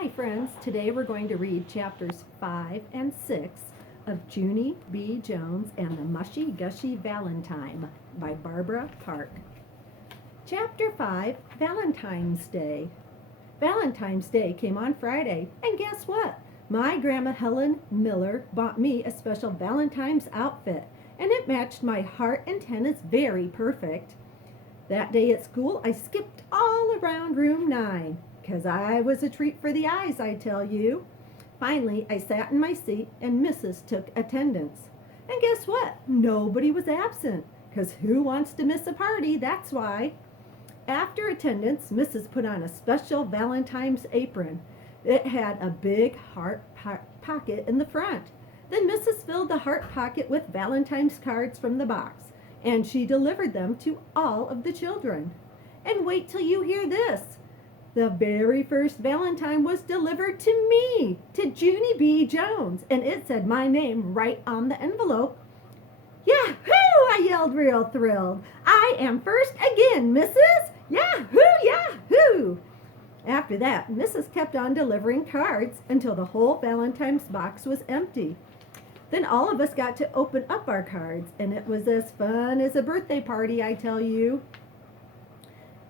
Hi friends, today we're going to read chapters 5 and 6 of Junie B. Jones and the Mushy, Gushy Valentime by Barbara Park. Chapter 5, Valentine's Day. Valentine's Day came on Friday, and guess what? My Grandma Helen Miller bought me a special Valentine's outfit, and it matched my heart antennas very perfect. That day at school, I skipped all around room 9. 'Cause I was a treat for the eyes, I tell you. Finally, I sat in my seat and Mrs. took attendance. And guess what? Nobody was absent, 'cause who wants to miss a party? That's why. After attendance, Mrs. put on a special Valentine's apron. It had a big heart pocket in the front. Then Mrs. filled the heart pocket with Valentine's cards from the box, and she delivered them to all of the children. And wait till you hear this. The very first Valentine was delivered to me, to Junie B. Jones, and it said my name right on the envelope. Yahoo! I yelled real thrilled. I am first again, Mrs. Yahoo! Yahoo! After that, Mrs. kept on delivering cards until the whole Valentine's box was empty. Then all of us got to open up our cards, and it was as fun as a birthday party, I tell you.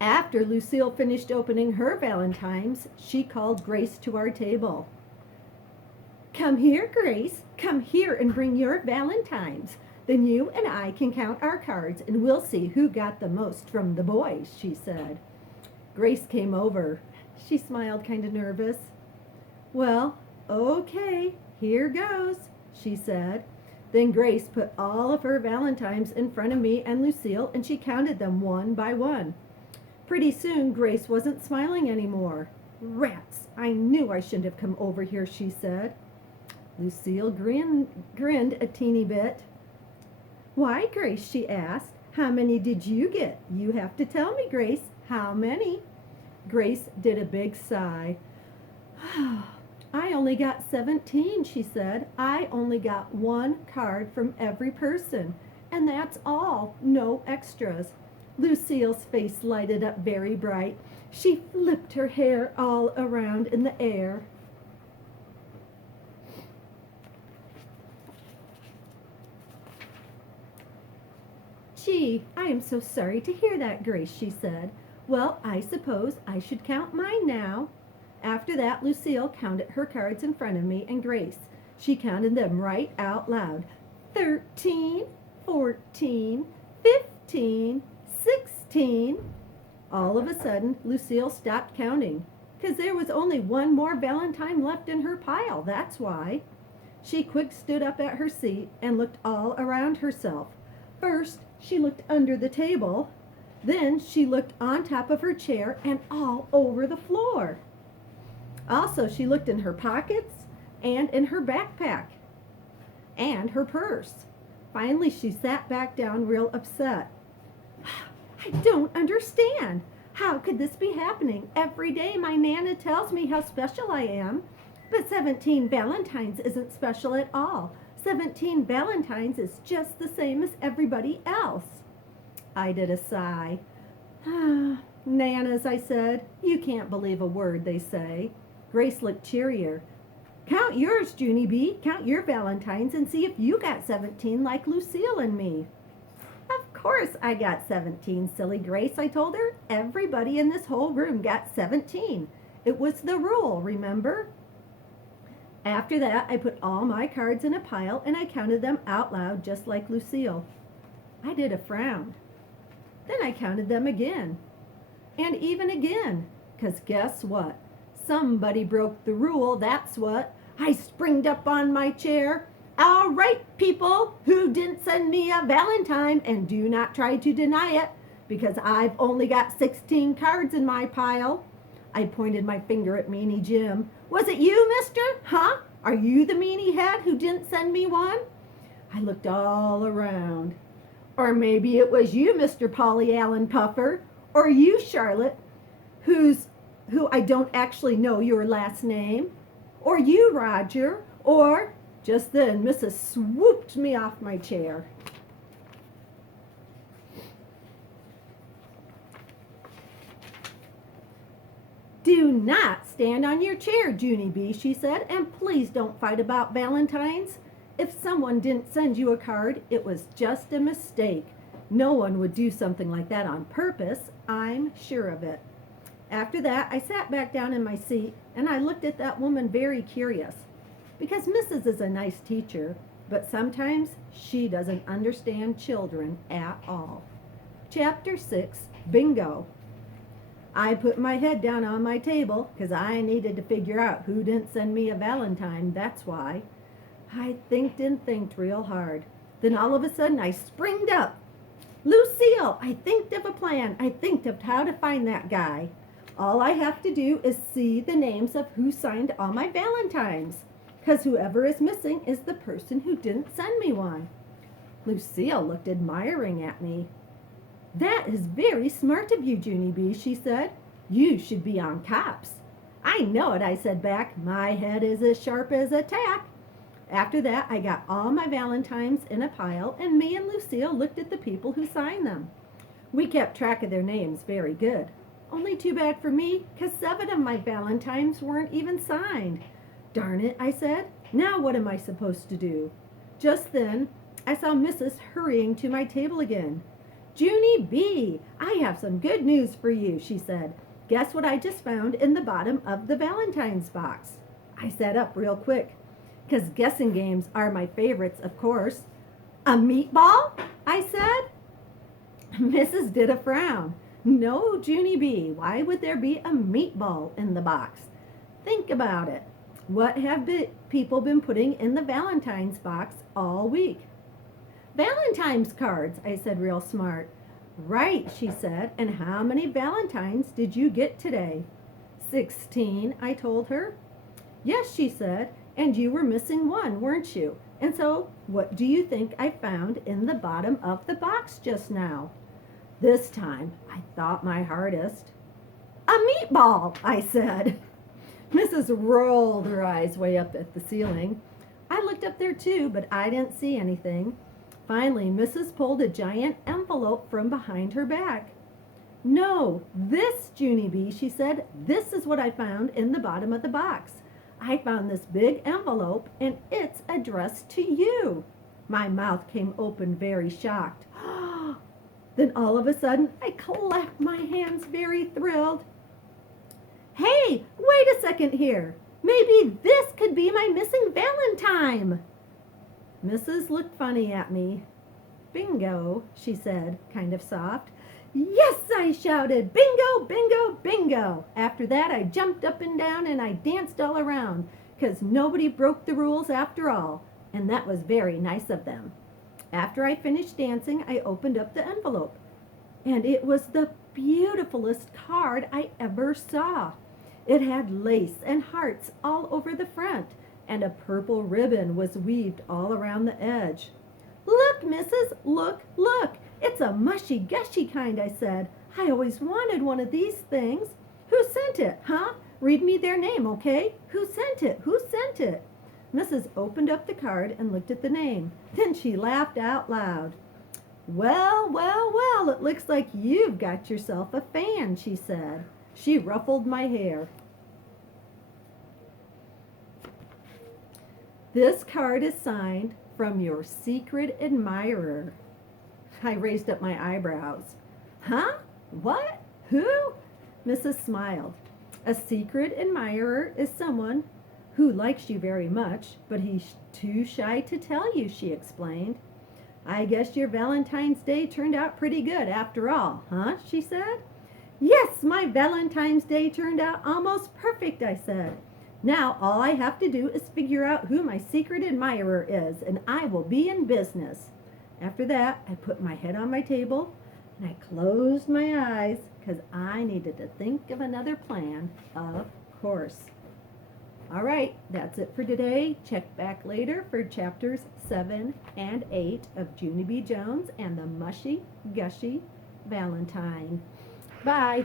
After Lucille finished opening her Valentines, she called Grace to our table. Come here, Grace. Come here and bring your Valentines. Then you and I can count our cards and we'll see who got the most from the boys, she said. Grace came over. She smiled kind of nervous. Well, okay, here goes, she said. Then Grace put all of her Valentines in front of me and Lucille, and she counted them one by one. Pretty soon, Grace wasn't smiling anymore. Rats, I knew I shouldn't have come over here, she said. Lucille grinned a teeny bit. Why, Grace, she asked, how many did you get? You have to tell me, Grace, how many? Grace did a big sigh. I only got 17, she said. I only got one card from every person, and that's all, no extras. Lucille's face lighted up very bright. She flipped her hair all around in the air. Gee, I am so sorry to hear that, Grace, she said. Well, I suppose I should count mine now. After that, Lucille counted her cards in front of me and Grace. She counted them right out loud. 13, 14, 15, 16. All of a sudden, Lucille stopped counting, 'cause there was only one more Valentine left in her pile, that's why. She quick stood up at her seat and looked all around herself. First, she looked under the table. Then she looked on top of her chair and all over the floor. Also, she looked in her pockets and in her backpack and her purse. Finally, she sat back down real upset. I don't understand. How could this be happening? Every day my Nana tells me how special I am. But 17 Valentines isn't special at all. 17 Valentines is just the same as everybody else. I did a sigh. Nanas, I said, you can't believe a word they say. Grace looked cheerier. Count yours, Junie B. Count your Valentines and see if you got 17 like Lucille and me. Of course I got 17, silly Grace, I told her. Everybody in this whole room got 17. It was the rule, remember? After that, I put all my cards in a pile and I counted them out loud just like Lucille. I did a frown. Then I counted them again. And even again. 'Cause guess what? Somebody broke the rule, that's what. I springed up on my chair. All right, people who didn't send me a Valentine, and do not try to deny it, because I've only got 16 cards in my pile. I pointed my finger at Meanie Jim. Was it you, mister? Huh? Are you the meanie head who didn't send me one? I looked all around. Or maybe it was you, Mr. Polly Allen Puffer, or you, Charlotte, who I don't actually know your last name, or you, Roger, or... Just then, Mrs. swooped me off my chair. Do not stand on your chair, Junie B, she said, and please don't fight about Valentines. If someone didn't send you a card, it was just a mistake. No one would do something like that on purpose, I'm sure of it. After that, I sat back down in my seat and I looked at that woman very curious. Because Mrs. is a nice teacher, but sometimes she doesn't understand children at all. Chapter 6, Bingo. I put my head down on my table because I needed to figure out who didn't send me a Valentine, that's why. I thinked and thinked real hard. Then all of a sudden I springed up. Lucille, I thinked of a plan. I thinked of how to find that guy. All I have to do is see the names of who signed all my Valentines, because whoever is missing is the person who didn't send me one. Lucille looked admiring at me. That is very smart of you, Junie B, she said. You should be on cops. I know it, I said back. My head is as sharp as a tack. After that, I got all my Valentines in a pile, and me and Lucille looked at the people who signed them. We kept track of their names very good. Only too bad for me, 'cause 7 of my Valentines weren't even signed. Darn it, I said. Now what am I supposed to do? Just then, I saw Mrs. hurrying to my table again. Junie B, I have some good news for you, she said. Guess what I just found in the bottom of the Valentine's box? I sat up real quick, 'cause guessing games are my favorites, of course. A meatball? I said. Mrs. did a frown. No, Junie B, why would there be a meatball in the box? Think about it. What have people been putting in the Valentine's box all week? Valentine's cards, I said real smart. Right, she said, and how many Valentines did you get today? 16, I told her. Yes, she said, and you were missing one, weren't you? And so, what do you think I found in the bottom of the box just now? This time, I thought my hardest. A meatball, I said. Mrs. rolled her eyes way up at the ceiling. I looked up there too, but I didn't see anything. Finally, Mrs. pulled a giant envelope from behind her back. No, this, Junie B, she said, this is what I found in the bottom of the box. I found this big envelope, and it's addressed to you. My mouth came open, very shocked. Then all of a sudden, I clapped my hands, very thrilled. Hey, wait a second here. Maybe this could be my missing Valentine. Mrs. looked funny at me. Bingo, she said, kind of soft. Yes, I shouted, bingo, bingo, bingo. After that, I jumped up and down and I danced all around, 'cause nobody broke the rules after all, and that was very nice of them. After I finished dancing, I opened up the envelope, and it was the beautifulest card I ever saw. It had lace and hearts all over the front, and a purple ribbon was weaved all around the edge. Look, Mrs., look, look. It's a mushy, gushy kind, I said. I always wanted one of these things. Who sent it, huh? Read me their name, okay? Who sent it? Who sent it? Mrs. opened up the card and looked at the name. Then she laughed out loud. Well, well, well, it looks like you've got yourself a fan, she said. She ruffled my hair. This card is signed from your secret admirer. I raised up my eyebrows. Huh? What? Who? Mrs. smiled. A secret admirer is someone who likes you very much, but he's too shy to tell you, she explained. I guess your Valentine's Day turned out pretty good after all, huh? She said. Yes, my Valentine's Day turned out almost perfect, I said. Now all I have to do is figure out who my secret admirer is, and I will be in business. After that, I put my head on my table, and I closed my eyes, because I needed to think of another plan, of course. All right, that's it for today. Check back later for chapters 7 and 8 of Junie B. Jones and the Mushy, Gushy Valentine. Bye.